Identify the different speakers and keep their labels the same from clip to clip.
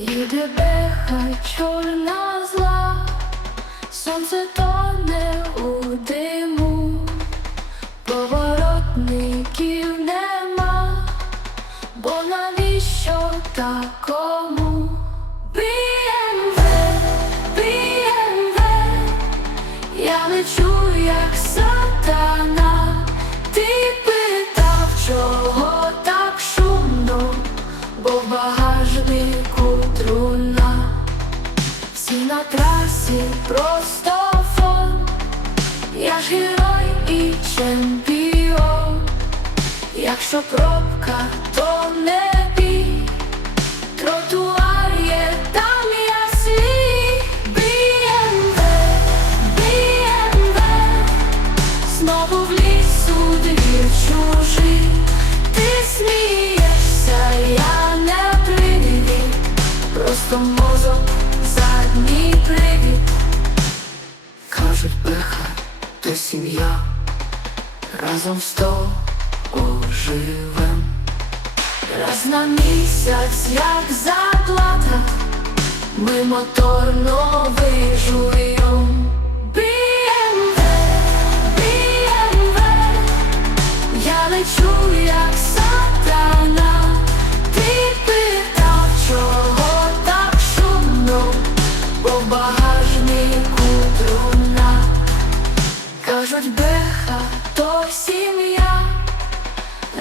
Speaker 1: Їде чорна зла, сонце тоне у диму, поворотників нема, бо навіщо такому? БМВ, БМВ, я лечу, трасі просто фон. Я ж герой і чемпіон. Якщо пробка, то не бій. Тротуар є, там я свій БМВ, БМВ Знову в лісу двір Ти смієшся, я не привід Просто задній привід. Кажуть, пеха, то сім'я. Разом сто оживем Раз на місяць, як заплата, ми моторно вижуєм. БМВ, БМВ, я лечу, як труна. Кажуть, беха, то сім'я.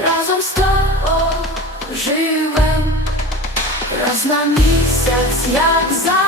Speaker 1: Разом з живем раз на місяць, як заплата,